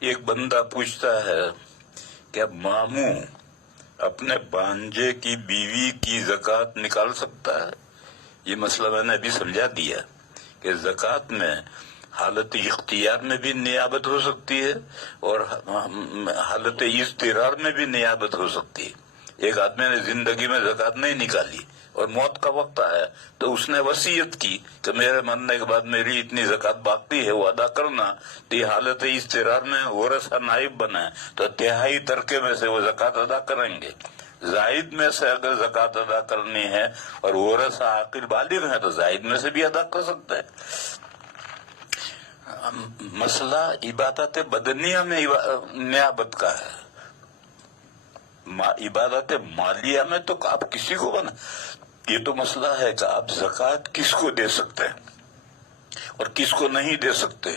ایک بندہ پوچھتا ہے کہ ماموں اپنے بھانجے کی بیوی کی زکوٰۃ نکال سکتا ہے؟ یہ مسئلہ میں نے ابھی سمجھا دیا کہ زکوٰۃ میں حالت اختیار میں بھی نیابت ہو سکتی ہے اور حالت اضطرار میں بھی نیابت ہو سکتی ہے۔ ایک آدمی نے زندگی میں زکوٰۃ نہیں نکالی اور موت کا وقت آیا تو اس نے وصیت کی کہ میرے مرنے کے بعد میری اتنی زکوٰۃ باقی ہے وہ ادا کرنا، تو یہ حالت اضطرار میں ورثہ نائب بنا ہے تو تہائی ترکے میں سے وہ زکوٰۃ ادا کریں گے۔ زائد میں سے اگر زکوٰۃ ادا کرنی ہے اور ورثہ عاقل بالغ ہے تو زائد میں سے بھی ادا کر سکتا ہے۔ مسئلہ عبادت بدنیہ میں نیابت کا ہے، عبادت مالیہ میں تو آپ کسی کو بنا، یہ تو مسئلہ ہے کہ آپ زکوٰۃ کس کو دے سکتے ہیں اور کس کو نہیں دے سکتے۔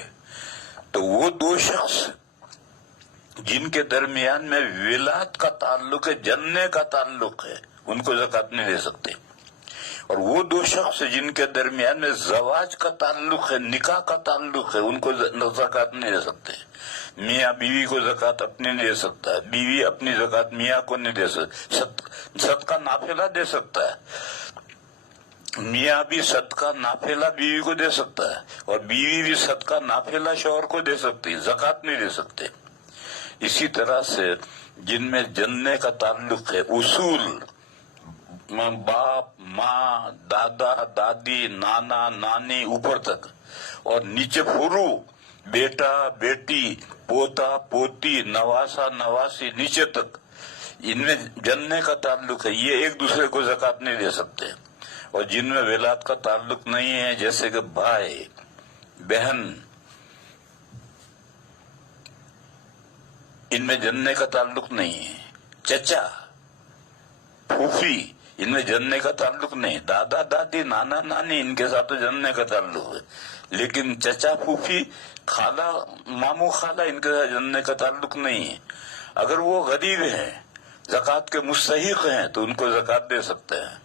تو وہ دو شخص جن کے درمیان میں ولادت کا تعلق ہے، جننے کا تعلق ہے، ان کو زکوٰۃ نہیں دے سکتے، اور وہ دو شخص جن کے درمیان میں زواج کا تعلق ہے، نکاح کا تعلق ہے، ان کو زکوٰۃ نہیں دے سکتے۔ میاں بیوی کو زکوٰۃ اپنی نہیں دے سکتا ہے، بیوی اپنی زکوٰۃ میاں کو نہیں دے سکتی، صدقہ نافلہ دے سکتا ہے، میاں بھی صدقہ نافلہ بیوی کو دے سکتا ہے اور بیوی بھی صدقہ نافلہ شوہر کو دے سکتی، زکوٰۃ نہیں دے سکتے۔ اسی طرح سے جن میں جننے کا تعلق ہے، اصول باپ ماں دادا دادی نانا نانی اوپر تک، اور نیچے فرو بیٹا بیٹی پوتا پوتی نواسا نواسی نیچے تک، ان میں جننے کا تعلق ہے، یہ ایک دوسرے کو زکوٰۃ نہیں دے سکتے۔ اور جن میں ولادت کا تعلق نہیں ہے جیسے کہ بھائی بہن، ان میں جننے کا تعلق نہیں ہے، چچا پھوپھی، ان میں جننے کا تعلق نہیں، دادا دادی نانا نانی ان کے ساتھ تو جننے کا تعلق ہے، لیکن چچا پھوپھی خالہ ماموں خالہ ان کے ساتھ جننے کا تعلق نہیں ہے۔ اگر وہ غریب ہیں زکوٰۃ کے مستحق ہیں تو ان کو زکوٰۃ دے سکتے ہیں۔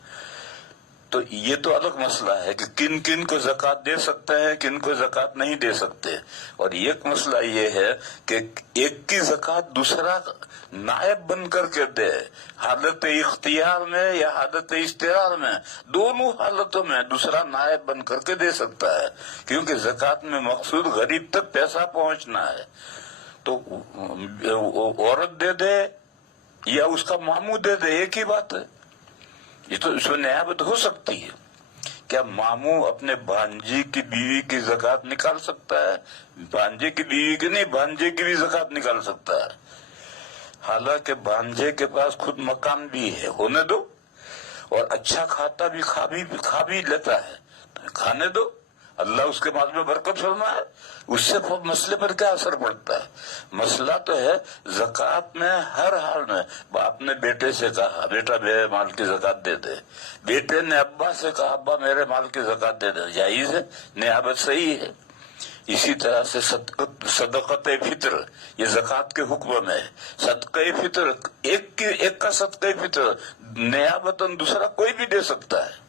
تو یہ تو الگ مسئلہ ہے کہ کن کن کو زکوٰۃ دے سکتے ہیں، کن کو زکوٰۃ نہیں دے سکتے۔ اور ایک مسئلہ یہ ہے کہ ایک کی زکوٰۃ دوسرا نائب بن کر کے دے، حالت اختیار میں یا حالت اضطرار میں، دونوں حالتوں میں دوسرا نائب بن کر کے دے سکتا ہے، کیونکہ زکوٰۃ میں مقصود غریب تک پیسہ پہنچنا ہے۔ تو عورت دے دے یا اس کا ماموں دے دے، ایک ہی بات ہے، یہ تو اس میں نیابت ہو سکتی ہے۔ کیا ماموں اپنے بھانجے کی بیوی کی زکوٰۃ نکال سکتا ہے؟ بھانجے کی بیوی کی نہیں، بھانجے کی بھی زکوٰۃ نکال سکتا ہے، حالانکہ بھانجے کے پاس خود مکان بھی ہے، ہونے دو، اور اچھا کھاتا بھی کھا بھی لیتا ہے، کھانے دو، اللہ اس کے مال میں برکت فرمائے، اس سے مسئلے پر کیا اثر پڑتا ہے؟ مسئلہ تو ہے زکوٰۃ میں ہر حال میں، باپ نے بیٹے سے کہا بیٹا میرے مال کی زکوٰۃ دے دے، بیٹے نے ابا سے کہا ابا میرے مال کی زکوٰۃ دے دے، جائز ہے، نیابت صحیح ہے۔ اسی طرح سے صدقۃ فطر یہ زکوٰۃ کے حکم میں ہے، صدقہ فطر ایک کا صدقہ فطر نیابتاً دوسرا کوئی بھی دے سکتا ہے۔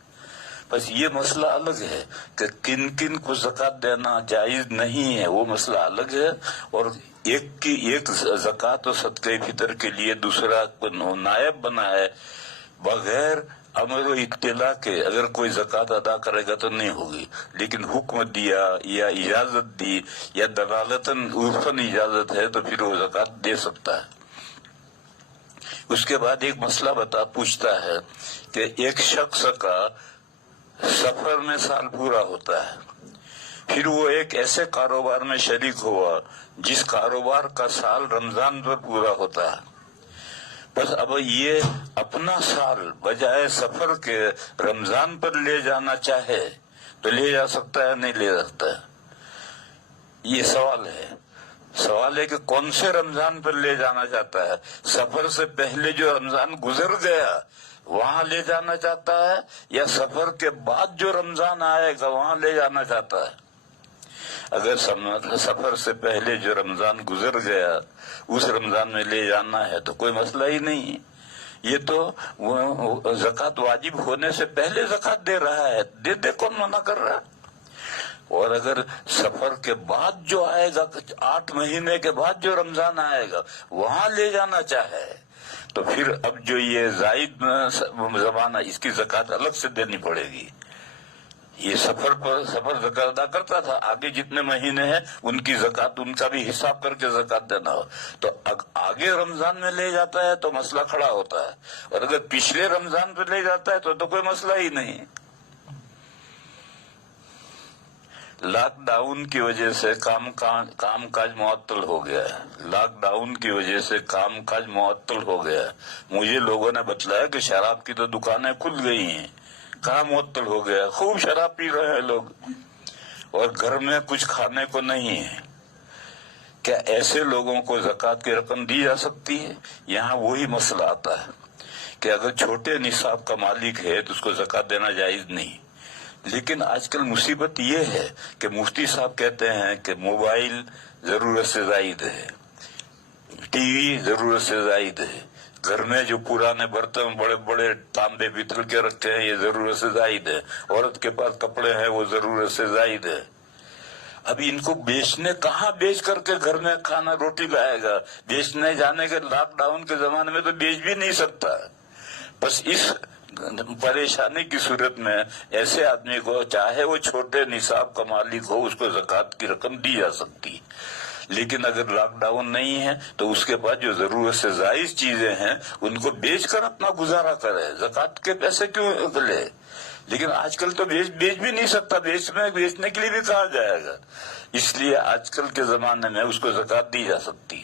بس یہ مسئلہ الگ ہے کہ کن کن کو زکوٰۃ دینا جائز نہیں ہے، وہ مسئلہ الگ ہے، اور ایک زکوٰۃ و صدقہ فطر کے لیے دوسرا نائب بنا ہے، بغیر امر و اطلاع کے اگر کوئی زکوٰۃ ادا کرے گا تو نہیں ہوگی، لیکن حکم دیا یا اجازت دی یا دلالتاً عرفاً اجازت ہے تو پھر وہ زکوٰۃ دے سکتا ہے۔ اس کے بعد ایک مسئلہ پوچھتا ہے کہ ایک شخص کا سفر میں سال پورا ہوتا ہے، پھر وہ ایک ایسے کاروبار میں شریک ہوا جس کاروبار کا سال رمضان پر پورا ہوتا ہے، بس اب یہ اپنا سال بجائے سفر کے رمضان پر لے جانا چاہے تو لے جا سکتا ہے نہیں لے سکتا ہے؟ یہ سوال ہے کہ کون سے رمضان پر لے جانا چاہتا ہے؟ سفر سے پہلے جو رمضان گزر گیا وہاں لے جانا چاہتا ہے یا سفر کے بعد جو رمضان آئے گا وہاں لے جانا چاہتا ہے؟ اگر سفر سے پہلے جو رمضان گزر گیا اس رمضان میں لے جانا ہے تو کوئی مسئلہ ہی نہیں، یہ تو زکوٰۃ واجب ہونے سے پہلے زکوٰۃ دے رہا ہے، دے کون منع کر رہا ہے؟ اور اگر سفر کے بعد جو آئے گا 8 مہینے کے بعد جو رمضان آئے گا وہاں لے جانا چاہے تو پھر اب جو یہ زائد زمانہ اس کی زکوٰۃ الگ سے دینی پڑے گی. یہ سفر زکوٰۃ ادا کرتا تھا, آگے جتنے مہینے ہیں ان کی زکوٰۃ ان کا بھی حساب کر کے زکوٰۃ دینا ہو. تو آگے رمضان میں لے جاتا ہے تو مسئلہ کھڑا ہوتا ہے, اور اگر پچھلے رمضان پہ لے جاتا ہے تو کوئی مسئلہ ہی نہیں. لاک ڈاؤن کی وجہ سے کام کاج معطل ہو گیا ہے. لاک ڈاؤن کی وجہ سے کام کاج معطل ہو گیا ہے. مجھے لوگوں نے بتلایا کہ شراب کی تو دکانیں کھل گئی ہیں. کہاں معطل ہو گیا؟ خوب شراب پی رہے ہیں لوگ, اور گھر میں کچھ کھانے کو نہیں ہے. کیا ایسے لوگوں کو زکوٰۃ کی رقم دی جا سکتی ہے؟ یہاں وہی مسئلہ آتا ہے کہ اگر چھوٹے نصاب کا مالک ہے تو اس کو زکوٰۃ دینا جائز نہیں. لیکن آج کل مصیبت یہ ہے کہ مفتی صاحب کہتے ہیں کہ موبائل ضرورت سے زائد ہے, ٹی وی ضرورت سے زائد ہے, گھر میں جو پرانے برتن بڑے بڑے تانبے پیتل کے رکھے ہیں یہ ضرورت سے زائد ہے, عورت کے پاس کپڑے ہیں وہ ضرورت سے زائد ہے. اب ان کو بیچنے کہاں بیچ کر کے گھر میں کھانا روٹی لائے گا؟ بیچنے جانے کے لاک ڈاؤن کے زمانے میں تو بیچ بھی نہیں سکتا. بس اس پریشانی کی صورت میں ایسے آدمی کو چاہے وہ چھوٹے نصاب کا مالک ہو اس کو زکوٰۃ کی رقم دی جا سکتی. لیکن اگر لاک ڈاؤن نہیں ہے تو اس کے بعد جو ضرورت سے زائد چیزیں ہیں ان کو بیچ کر اپنا گزارا کرے, زکوٰۃ کے پیسے کیوں لے؟ لیکن آج کل تو بیچ بھی نہیں سکتا, بیچنے کے لیے بھی کہا جائے گا. اس لیے آج کل کے زمانے میں اس کو زکوٰۃ دی جا سکتی.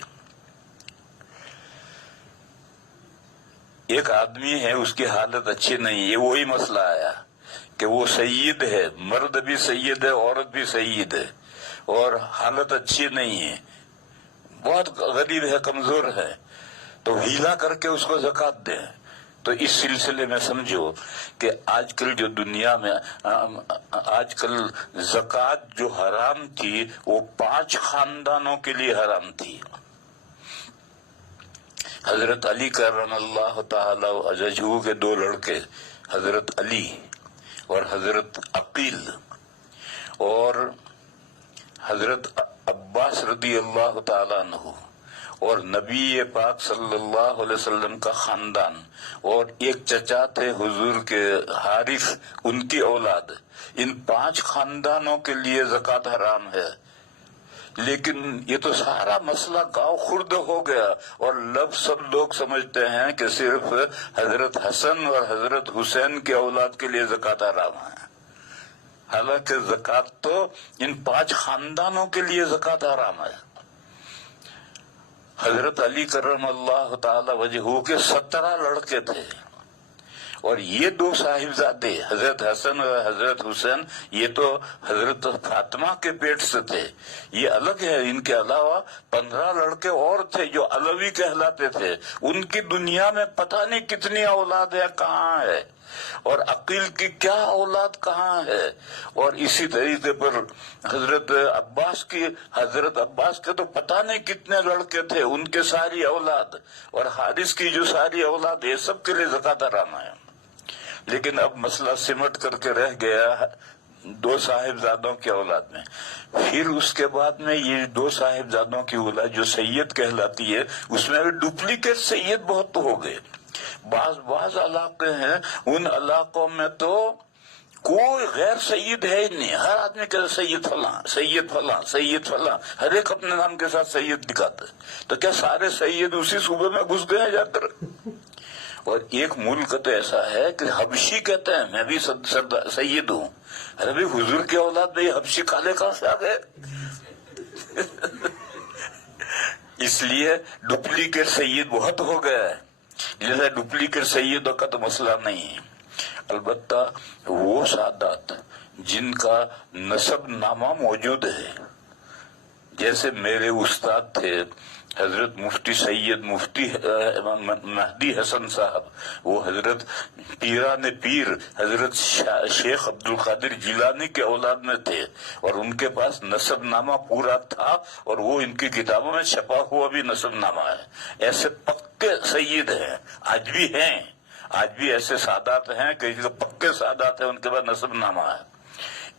ایک آدمی ہے اس کی حالت اچھی نہیں ہے, وہی مسئلہ آیا کہ وہ سید ہے, مرد بھی سید ہے عورت بھی سید ہے, اور حالت اچھی نہیں ہے, بہت غریب ہے کمزور ہے, تو ہیلا کر کے اس کو زکوٰۃ دیں. تو اس سلسلے میں سمجھو کہ آج کل جو دنیا میں آج کل زکوٰۃ جو حرام تھی وہ 5 خاندانوں کے لیے حرام تھی. حضرت علی کرم اللہ تعالی وجہہ کے 2 لڑکے حضرت علی اور حضرت عقیل اور حضرت عباس رضی اللہ تعالیٰ عنہ اور نبی پاک صلی اللہ علیہ وسلم کا خاندان اور ایک چچا تھے حضور کے حارث ان کی اولاد, ان 5 خاندانوں کے لیے زکوٰۃ حرام ہے. لیکن یہ تو سارا مسئلہ گاؤں خرد ہو گیا اور سب لوگ سمجھتے ہیں کہ صرف حضرت حسن اور حضرت حسین کے اولاد کے لیے زکوٰۃ حرام ہے. حالانکہ زکوٰۃ تو ان 5 خاندانوں کے لیے زکوٰۃ حرام ہے. حضرت علی کرم اللہ تعالی وجہہ کے 17 لڑکے تھے, اور یہ 2 صاحبزادے حضرت حسن اور حضرت حسین یہ تو حضرت فاطمہ کے پیٹ سے تھے, یہ الگ ہے. ان کے علاوہ 15 لڑکے اور تھے جو علوی کہلاتے تھے, ان کی دنیا میں پتہ نہیں کتنی اولاد ہے کہاں ہے, اور عقیل کی کیا اولاد کہاں ہے. اور اسی طریقے پر حضرت عباس کے تو پتہ نہیں کتنے لڑکے تھے, ان کے ساری اولاد, اور حارث کی جو ساری اولاد یہ سب کے لیے زکوٰۃ حرام ہے. لیکن اب مسئلہ سمٹ کر کے رہ گیا 2 صاحبزادوں کی اولاد میں. پھر اس کے بعد میں یہ 2 صاحبزادوں کی اولاد جو سید کہلاتی ہے اس میں ڈپلیکیٹ سید بہت ہو گئے. بعض علاقے ہیں ان علاقوں میں تو کوئی غیر سید ہے ہی نہیں, ہر آدمی کہتا سید فلاں سید فلاں سید فلاں, ہر ایک اپنے نام کے ساتھ سید دکھاتا ہے. تو کیا سارے سید اسی صوبے میں گھس گئے جا کر؟ اور ایک ملک تو ایسا ہے کہ حبشی کہتے ہیں میں بھی سید ہوں. ارے بھی حضور کی اولاد میں یہ حبشی کالے کہاں سے آ گئے؟ اس لیے ڈپلیکیٹ سید بہت ہو گیا ہے. جیسے ڈپلیکیٹ سیدوں کا تو مسئلہ نہیں ہے, البتہ وہ سادات جن کا نسب نامہ موجود ہے, جیسے میرے استاد تھے حضرت مفتی سید مفتی مہدی حسن صاحب, وہ حضرت پیران پیر حضرت شیخ عبد القادر جیلانی کے اولاد میں تھے, اور ان کے پاس نسب نامہ پورا تھا, اور وہ ان کی کتابوں میں چھپا ہوا بھی نسب نامہ ہے. ایسے پکے سید ہیں, آج بھی ہیں, آج بھی ایسے سادات ہیں کہ جو پکے سادات ہیں ان کے پاس نسب نامہ ہے.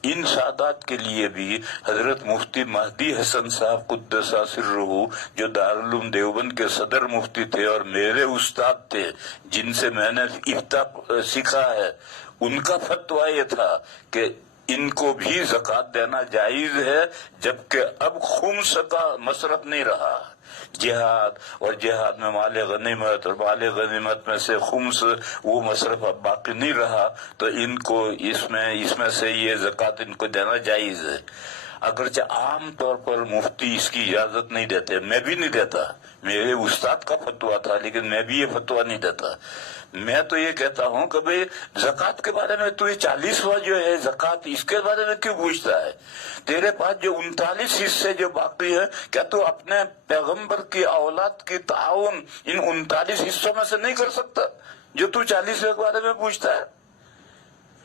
ان سادات کے لیے بھی حضرت مفتی مہدی حسن صاحب قدس سرہ جو دارالعلوم دیوبند کے صدر مفتی تھے اور میرے استاد تھے جن سے میں نے افتاء سیکھا ہے، ان کا فتویٰ یہ تھا کہ ان کو بھی زکوٰۃ دینا جائز ہے، جبکہ اب خمس کا مصرف نہیں رہا۔ جہاد اور جہاد میں مال غنیمت اور مال غنیمت میں سے خمس وہ مصرف اب باقی نہیں رہا، تو ان کو اس میں سے یہ زکوٰۃ ان کو دینا جائز ہے۔ اگرچہ عام طور پر مفتی اس کی اجازت نہیں دیتے، میں بھی نہیں دیتا، میرے استاد کا فتویٰ تھا، لیکن میں بھی یہ فتویٰ نہیں دیتا۔ میں تو یہ کہتا ہوں کہ بھئی زکوٰۃ کے بارے میں تو یہ 40واں جو ہے زکوٰۃ، اس کے بارے میں کیوں پوچھتا ہے؟ تیرے پاس جو 39 حصے جو باقی ہے، کیا تو اپنے پیغمبر کی اولاد کی تعاون ان 39 حصوں میں سے نہیں کر سکتا جو تو 40 کے بارے میں پوچھتا ہے؟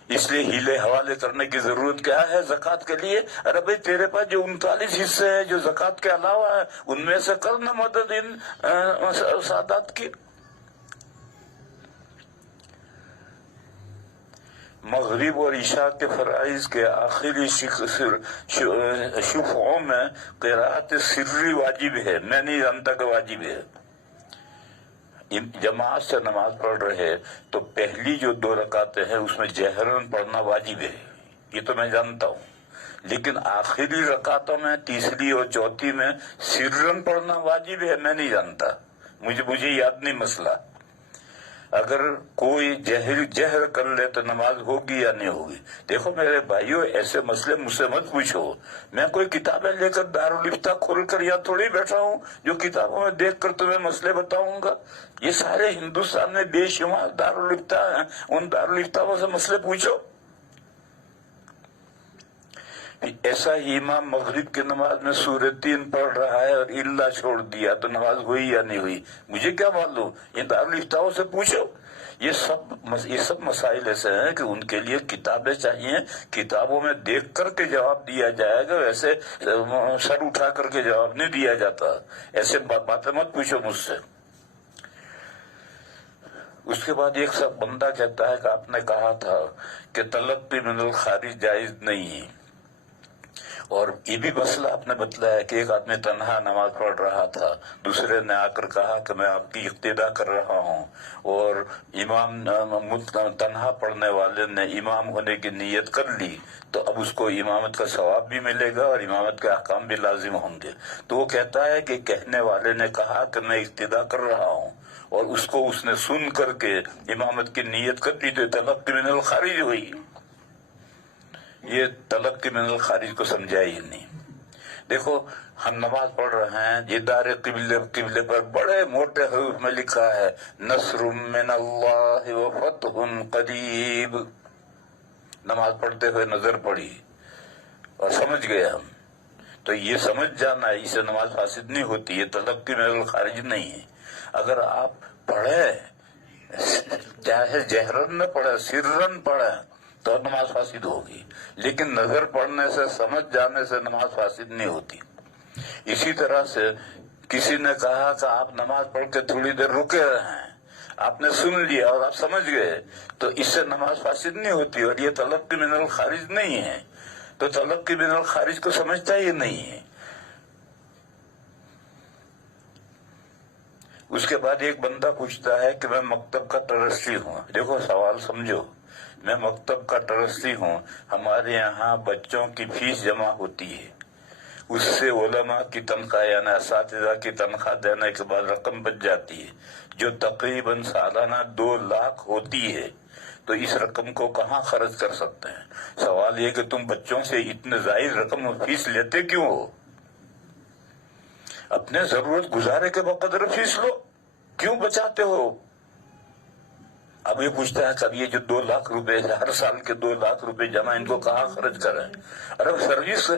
اس لیے ہیلے حوالے کرنے کی ضرورت کیا ہے زکوٰۃ کے لیے؟ ارے بھائی تیرے پاس جو 39 حصے ہیں جو زکوٰۃ کے علاوہ ہے، ان میں سے کرنا مدد ان سادات کی۔ مغرب اور عشاء کے فرائض کے آخری شفعوں میں قراءت سری واجب ہے، میں نہیں جانتا کہ واجب ہے۔ جماعت سے نماز پڑھ رہے تو پہلی جو 2 رکعتیں ہیں اس میں جہرن پڑھنا واجب ہے، یہ تو میں جانتا ہوں، لیکن آخری رکعتوں میں تیسری اور چوتھی میں سرن پڑھنا واجب ہے، میں نہیں جانتا، مجھے یاد نہیں مسئلہ۔ اگر کوئی جہر کر لے تو نماز ہوگی یا نہیں ہوگی؟ دیکھو میرے بھائیو، ایسے مسئلے مجھ سے مت پوچھو، میں کوئی کتابیں لے کر دارالفتاء کھول کر یا تھوڑی بیٹھا ہوں جو کتابوں میں دیکھ کر تمہیں مسئلے بتاؤں گا۔ یہ سارے ہندوستان میں بے شمار دارالفتاء ہیں، ان دارالفتاءوں سے مسئلے پوچھو۔ ایسا ہی امام مغرب کی نماز میں سورہ 3 پڑھ رہا ہے اور اللہ چھوڑ دیا تو نماز ہوئی یا نہیں ہوئی؟ مجھے کیا معلوم، یہ دارالفتاءوں سے پوچھو۔ یہ سب مسائل ایسے ہیں کہ ان کے لیے کتابیں چاہیے، کتابوں میں دیکھ کر کے جواب دیا جائے گا، ویسے سر اٹھا کر کے جواب نہیں دیا جاتا۔ ایسے باتیں مت پوچھو مجھ سے۔ اس کے بعد ایک سب بندہ کہتا ہے کہ آپ نے کہا تھا کہ تلقی من الخارج جائز نہیں ہے، اور یہ بھی مسئلہ آپ نے بتلایا کہ ایک آدمی تنہا نماز پڑھ رہا تھا، دوسرے نے آ کر کہا کہ میں آپ کی اقتدا کر رہا ہوں، اور امام تنہا پڑھنے والے نے امام ہونے کی نیت کر لی، تو اب اس کو امامت کا ثواب بھی ملے گا اور امامت کے احکام بھی لازم ہوں گے۔ تو وہ کہتا ہے کہ کہنے والے نے کہا کہ میں اقتدا کر رہا ہوں، اور اس نے سن کر کے امامت کی نیت کر لی، تو تلقی من الخارج ہوئی۔ یہ تلقی من الخارج کو سمجھا ہی نہیں۔ دیکھو ہم نماز پڑھ رہے ہیں، یہ دار قبلے پر بڑے موٹے حروف میں لکھا ہے نصر من اللہ و فتح قریب۔ نماز پڑھتے ہوئے نظر پڑی اور سمجھ گئے ہم، تو یہ سمجھ جانا ہے، اسے نماز فاسد نہیں ہوتی، یہ تلقی من الخارج نہیں ہے۔ اگر آپ پڑھے، چاہے جہرن میں پڑھے سرن پڑھے، تو نماز فاسد ہوگی، لیکن نظر پڑھنے سے سمجھ جانے سے نماز فاسد نہیں ہوتی۔ اسی طرح سے کسی نے کہا کہ آپ نماز پڑھ کے تھوڑی دیر رکے رہیں، آپ نے سن لیا اور آپ سمجھ گئے، تو اس سے نماز فاسد نہیں ہوتی، اور یہ تلقی من الخارج نہیں ہے، تو تلقی من الخارج کو سمجھتا ہی نہیں ہے۔ اس کے بعد ایک بندہ پوچھتا ہے کہ میں مکتب کا ٹرسٹی ہوں۔ دیکھو سوال سمجھو، میں مکتب کا ٹرسٹی ہوں، ہمارے یہاں بچوں کی فیس جمع ہوتی ہے، اس سے علماء کی تنخواہ یعنی اساتذہ کی تنخواہ دینے کے بعد رقم بچ جاتی ہے جو تقریباً سالانہ 2 لاکھ ہوتی ہے، تو اس رقم کو کہاں خرچ کر سکتے ہیں؟ سوال یہ کہ تم بچوں سے اتنے زائد رقم فیس لیتے کیوں ہو؟ اپنے ضرورت گزارے کے بقدر فیس لو، کیوں بچاتے ہو؟ اب یہ پوچھتا ہے کہ اب یہ جو 2 لاکھ روپے ہر سال کے 2 لاکھ روپے جمع، ان کو کہاں خرچ کریں؟ ارے سروس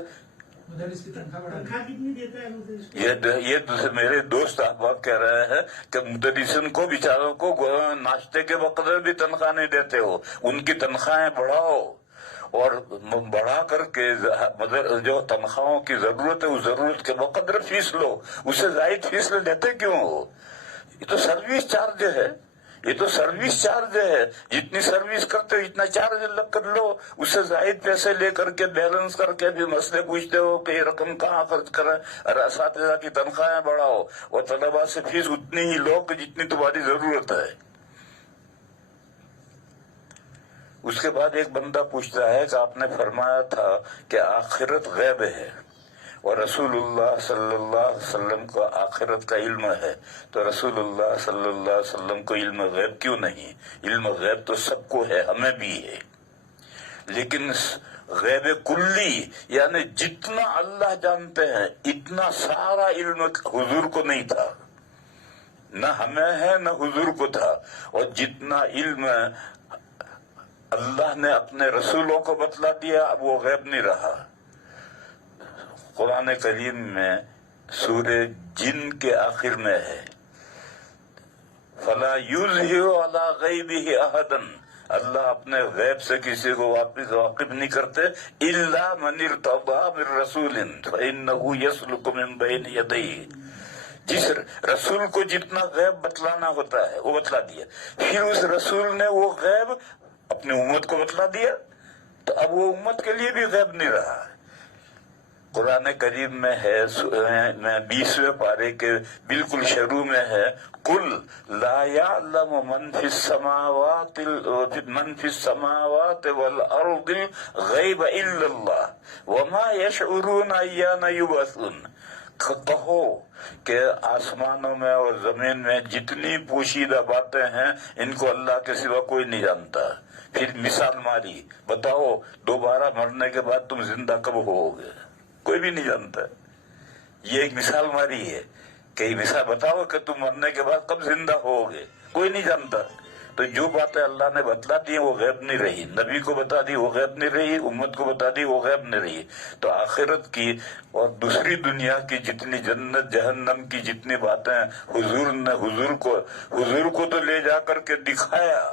یہ میرے دوست احباب کہہ رہے ہیں کہ مدرسین کو بیچاروں کو ناشتے کے بقدر بھی تنخواہ نہیں دیتے ہو، ان کی تنخواہیں بڑھاؤ، اور بڑھا کر کے جو تنخواہوں کی ضرورت ہے اس ضرورت کے بقدر فیس لو، اسے زائد فیس لیتے کیوں ہو؟ یہ تو سروس چارج ہے، یہ تو سروس چارج ہے، جتنی سروس کرتے ہو اتنا چارج الگ کر لو، اس سے زائد پیسے لے کر کے بیلنس کر کے بھی مسئلے پوچھتے ہو کہ یہ رقم کہاں خرچ کریں، اور اساتذہ کی تنخواہیں بڑھاؤ اور طلباء سے فیس اتنی ہی لو کہ جتنی تمہاری ضرورت ہے۔ اس کے بعد ایک بندہ پوچھتا ہے کہ آپ نے فرمایا تھا کہ آخرت غیب ہے اور رسول اللہ صلی اللہ علیہ وسلم کو آخرت کا علم ہے، تو رسول اللہ صلی اللہ علیہ وسلم کو علم غیب کیوں نہیں؟ علم غیب تو سب کو ہے، ہمیں بھی ہے، لیکن غیب کلی یعنی جتنا اللہ جانتے ہیں اتنا سارا علم حضور کو نہیں تھا، نہ ہمیں ہے نہ حضور کو تھا، اور جتنا علم اللہ نے اپنے رسولوں کو بتلا دیا اب وہ غیب نہیں رہا۔ قرآن کریم میں سورہ جن کے آخر میں ہے فَلَا يُظْهِرُ عَلَىٰ غَيْبِهِ أَحَدًا، اللہ اپنے غیب سے کسی کو واقف نہیں کرتے، إِلَّا مَنِ ارْتَضَىٰ مِن رَّسُولٍ فَإِنَّهُ يَسْلُكُ مِن بَيْنِ يَدَيْهِ، جس رسول کو جتنا غیب بتلانا ہوتا ہے وہ بتلا دیا، پھر اس رسول نے وہ غیب اپنی امت کو بتلا دیا، تو اب وہ امت کے لیے بھی غیب نہیں رہا۔ قرآن کریم میں ہے، میں 20ویں پارے کے بالکل شروع میں ہے، قُلْ لَا يَعْلَمُ مَنْ فِي السَّمَاوَاتِ وَالْأَرْضِ الْغَيْبَ إِلَّا اللَّهُ وَمَا يَشْعُرُونَ أَيَّانَ يُبْعَثُونَ، کہو کہ آسمانوں میں اور زمین میں جتنی پوشیدہ باتیں ہیں ان کو اللہ کے سوا کوئی نہیں جانتا۔ پھر مثال ماری، بتاؤ دوبارہ مرنے کے بعد تم زندہ کب ہوگے؟ کوئی بھی نہیں جانتا۔ یہ ایک مثال ماری ہے کہ مثال بتاؤ کہ تم مرنے کے بعد کب زندہ ہوگے، کوئی نہیں جانتا۔ تو جو باتیں اللہ نے بتلا دی وہ غیب نہیں رہی، نبی کو بتا دی وہ غیب نہیں رہی، امت کو بتا دی وہ غیب نہیں رہی۔ تو آخرت کی اور دوسری دنیا کی جتنی جنت جہنم کی جتنی باتیں حضور کو تو لے جا کر کے دکھایا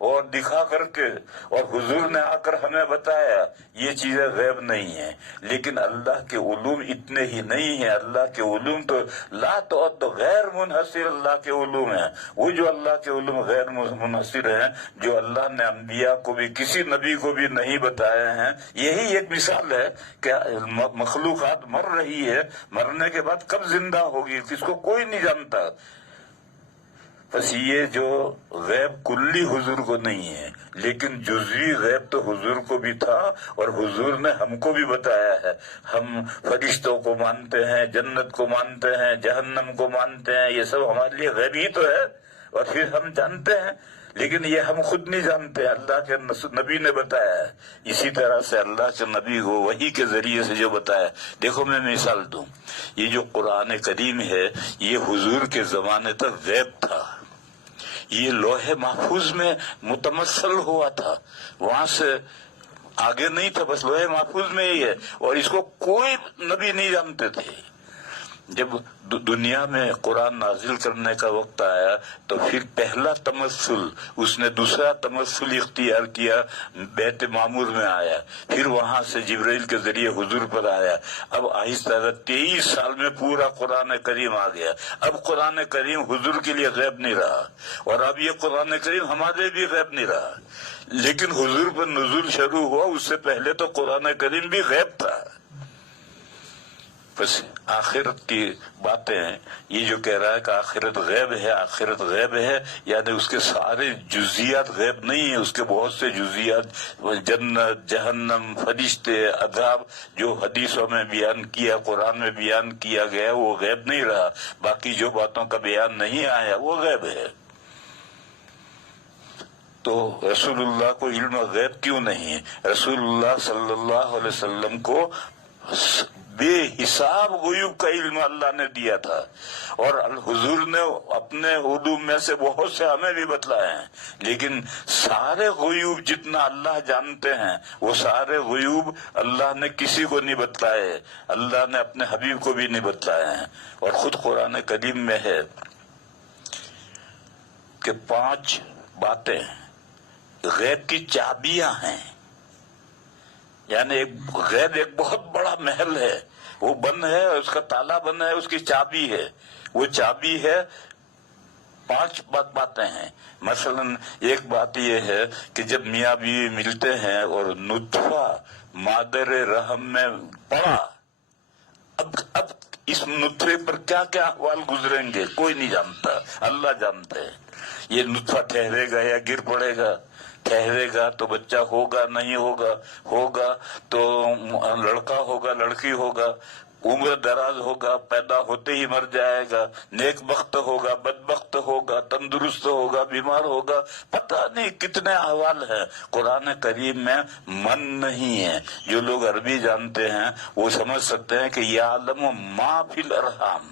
اور دکھا کر کے، اور حضور نے آ کر ہمیں بتایا، یہ چیزیں غیب نہیں ہیں، لیکن اللہ کے علوم اتنے ہی نہیں ہیں۔ اللہ کے علوم تو لا تعد غیر منحصر اللہ کے علوم ہیں، وہ جو اللہ کے علوم غیر منحصر ہیں، جو اللہ نے انبیاء کو بھی کسی نبی کو بھی نہیں بتائے ہیں۔ یہی ایک مثال ہے کہ مخلوقات مر رہی ہے، مرنے کے بعد کب زندہ ہوگی اس کو کوئی نہیں جانتا۔ بس یہ جو غیب کلی حضور کو نہیں ہے، لیکن جزوی غیب تو حضور کو بھی تھا، اور حضور نے ہم کو بھی بتایا ہے۔ ہم فرشتوں کو مانتے ہیں، جنت کو مانتے ہیں، جہنم کو مانتے ہیں، یہ سب ہمارے لیے غیب ہی تو ہے، اور پھر ہم جانتے ہیں، لیکن یہ ہم خود نہیں جانتے، اللہ کے نبی نے بتایا ہے۔ اسی طرح سے اللہ کے نبی کو وحی کے ذریعے سے جو بتایا، دیکھو میں مثال دوں، یہ جو قرآن کریم ہے یہ حضور کے زمانے تک غیب تھا، یہ لوح محفوظ میں متمثل ہوا تھا، وہاں سے آگے نہیں تھا، بس لوح محفوظ میں ہی ہے، اور اس کو کوئی نبی نہیں جانتے تھے۔ جب دنیا میں قرآن نازل کرنے کا وقت آیا تو پھر پہلا تمثل، اس نے دوسرا تمثل اختیار کیا، بیت معمور میں آیا، پھر وہاں سے جبرائیل کے ذریعے حضور پر آیا، اب آہستہ 23 سال میں پورا قرآن کریم آ گیا۔ اب قرآن کریم حضور کے لیے غیب نہیں رہا، اور اب یہ قرآن کریم ہمارے بھی غیب نہیں رہا، لیکن حضور پر نزول شروع ہوا، اس سے پہلے تو قرآن کریم بھی غیب تھا۔ بس آخرت کی باتیں، یہ جو کہہ رہا ہے کہ آخرت غیب ہے، آخرت غیب ہے، یعنی اس کے سارے جزیات غیب نہیں ہیں، اس کے بہت سے جزیات، جنت، جہنم، فرشتے، عذاب، جو حدیثوں میں بیان کیا، قرآن میں بیان کیا گیا، وہ غیب نہیں رہا۔ باقی جو باتوں کا بیان نہیں آیا وہ غیب ہے۔ تو رسول اللہ کو علم غیب کیوں نہیں ہے؟ رسول اللہ صلی اللہ علیہ وسلم کو بے حساب غیوب کا علم اللہ نے دیا تھا، اور حضور نے اپنے علوم میں سے بہت سے ہمیں بھی بتلائے ہیں، لیکن سارے غیوب جتنا اللہ جانتے ہیں وہ سارے غیوب اللہ نے کسی کو نہیں بتلائے، اللہ نے اپنے حبیب کو بھی نہیں بتلائے ہیں۔ اور خود قرآن کریم میں ہے کہ 5 باتیں غیب کی چابیاں ہیں، یعنی غیب ایک بہت بڑا محل ہے، وہ بند ہے، اس کا تالا بند ہے، اس کی چابی ہے، وہ چابی ہے 5 باتیں ہیں. مثلاً ایک بات یہ ہے کہ جب میاں بیوی ملتے ہیں اور نطفہ مادر رحم میں پڑا، اب اس نطفے پر کیا کیا احوال گزریں گے کوئی نہیں جانتا، اللہ جانتے ہیں. یہ نطفہ ٹھہرے گا یا گر پڑے گا، ٹھہرے گا تو بچہ ہوگا نہیں ہوگا، ہوگا تو لڑکا ہوگا لڑکی ہوگا، عمر دراز ہوگا، پیدا ہوتے ہی مر جائے گا، نیک بخت ہوگا بدبخت ہوگا، تندرست ہوگا بیمار ہوگا، پتہ نہیں کتنے احوال ہیں. قرآن کریم میں من نہیں ہے. جو لوگ عربی جانتے ہیں وہ سمجھ سکتے ہیں کہ یعلم ما فی الارحام،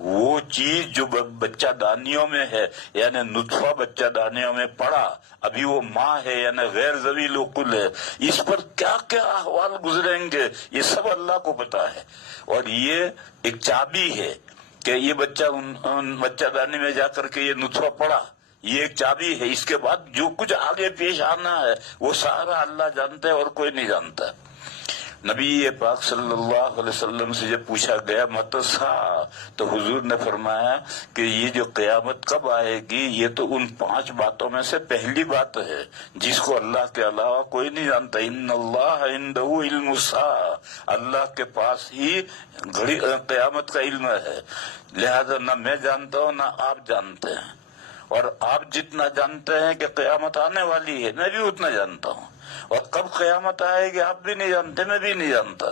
وہ چیز جو بچہ دانیوں میں ہے، یعنی نطفہ بچہ دانیوں میں پڑا، ابھی وہ ماں ہے یعنی غیر ذویل العقل ہے، اس پر کیا کیا احوال گزریں گے یہ سب اللہ کو پتا ہے. اور یہ ایک چابی ہے کہ یہ بچہ دانی میں جا کر کے یہ نطفہ پڑا، یہ ایک چابی ہے. اس کے بعد جو کچھ آگے پیش آنا ہے وہ سارا اللہ جانتا ہے اور کوئی نہیں جانتا. نبی پاک صلی اللہ علیہ وسلم سے جب پوچھا گیا متسا، تو حضور نے فرمایا کہ یہ جو قیامت کب آئے گی یہ تو ان 5 باتوں میں سے پہلی بات ہے جس کو اللہ کے علاوہ کوئی نہیں جانتا. ان اللہ عندہ علم الساعہ، اللہ کے پاس ہی قیامت کا علم ہے. لہذا نہ میں جانتا ہوں نہ آپ جانتے ہیں، اور آپ جتنا جانتے ہیں کہ قیامت آنے والی ہے میں بھی اتنا جانتا ہوں، اور کب قیامت آئے گی آپ بھی نہیں جانتے میں بھی نہیں جانتا.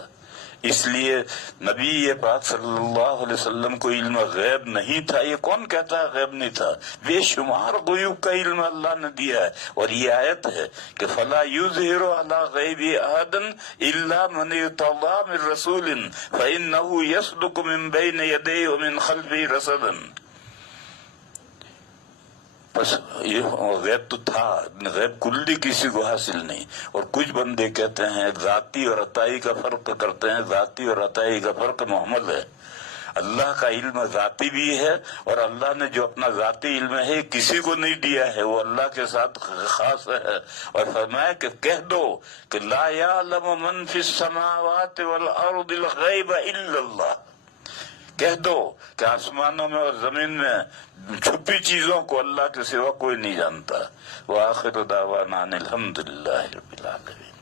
اس لیے نبی پاک صلی اللہ علیہ وسلم کو علم غیب نہیں تھا. یہ کون کہتا ہے غیب نہیں تھا؟ بے شمار غیوب کا علم اللہ نے دیا ہے. اور یہ آیت ہے کہ فلا یظہر علی غیب احد الا من ارتضی من رسول فانه یسلک من بین یدیہ ومن خلفہ رصدا. بس یہ غیب تو تھا، غیب کلی کسی کو حاصل نہیں. اور کچھ بندے کہتے ہیں ذاتی اور عطائی کا فرق کرتے ہیں، ذاتی اور عطائی کا فرق محمل ہے. اللہ کا علم ذاتی بھی ہے، اور اللہ نے جو اپنا ذاتی علم ہے کسی کو نہیں دیا ہے، وہ اللہ کے ساتھ خاص ہے. اور فرمایا کہ کہہ دو کہ لا یعلم من فی السماوات والارض الغیب الا اللہ. کہہ دو کہ آسمانوں میں اور زمین میں چھپی چیزوں کو اللہ کے سوا کوئی نہیں جانتا. وآخر دعوانا ان الحمدللہ رب العالمین.